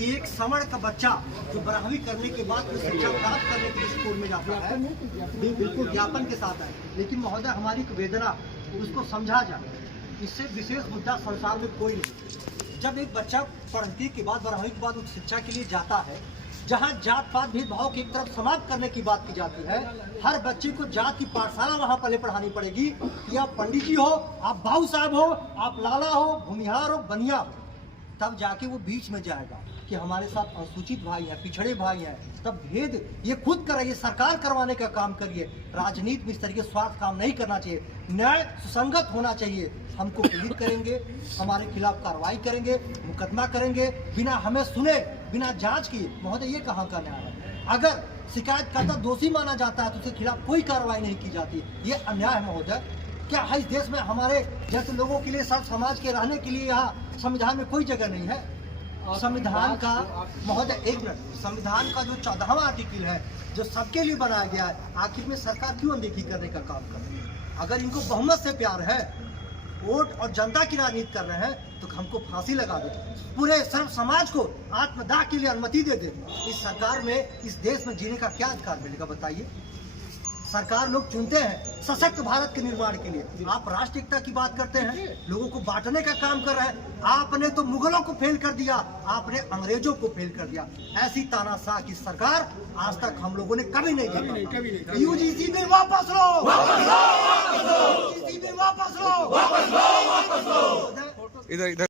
कि एक समण का बच्चा जो 12वीं करने के बाद जो शिक्षा प्राप्त करने के लिए स्कूल में जाता है, बिल्कुल ज्ञापन के साथ है, लेकिन महोदय हमारी वेदना उसको समझा जाए। इससे विशेष मुद्दा संसार में कोई नहीं। जब एक बच्चा पढ़ने के बाद 12वीं के बाद उच्च शिक्षा के लिए जाता है, जहाँ जात पात भेदभाव की एक तरफ समाप्त करने की बात की जाती है, हर बच्चे को जात की पाठशाला वहाँ पहले पढ़ानी पड़ेगी कि आप पंडित जी हो, आप बाबू साहब हो, आप लाला हो, भूमिहार हो, बनिया हो, तब जाके वो बीच में जाएगा कि हमारे साथ अनुसूचित भाई हैं, पिछड़े भाई हैं। तब भेद ये खुद कराइए, सरकार करवाने का काम करिए। राजनीति में इस तरीके स्वार्थ काम नहीं करना चाहिए, न्याय सुसंगत होना चाहिए। हमको पीड़ित करेंगे, हमारे खिलाफ कार्रवाई करेंगे, मुकदमा करेंगे, बिना हमें सुने, बिना जांच किए। महोदय ये कहाँ का न्याय है? अगर शिकायतकर्ता दोषी माना जाता है तो उसके खिलाफ कोई कार्रवाई नहीं की जाती, ये अन्याय है महोदय। क्या है इस देश में हमारे जैसे लोगों के लिए, सब समाज के रहने के लिए यहाँ संविधान में कोई जगह नहीं है? संविधान का महोदय एक मिनट, संविधान का जो 14वां आर्टिकल है जो सबके लिए बनाया गया है, आखिर में सरकार क्यों अनदेखी करने का काम कर रही है? अगर इनको बहुमत से प्यार है, वोट और जनता की राजनीति कर रहे हैं, तो हमको फांसी लगा दे, पूरे सर्व समाज को आत्मदाह के लिए अनुमति दे दे। इस सरकार में, इस देश में जीने का क्या अधिकार मिलेगा बताइए? सरकार लोग चुनते हैं सशक्त भारत के निर्माण के लिए। आप राष्ट्र एकता की बात करते हैं, लोगों को बांटने का काम कर रहे हैं। आपने तो मुगलों को फेल कर दिया, आपने अंग्रेजों को फेल कर दिया। ऐसी तानाशाह की सरकार आज तक हम लोगों ने कभी नहीं देखा। यूजीसी बिल वापस लो, यूजीसी बिल वापस लो। इधर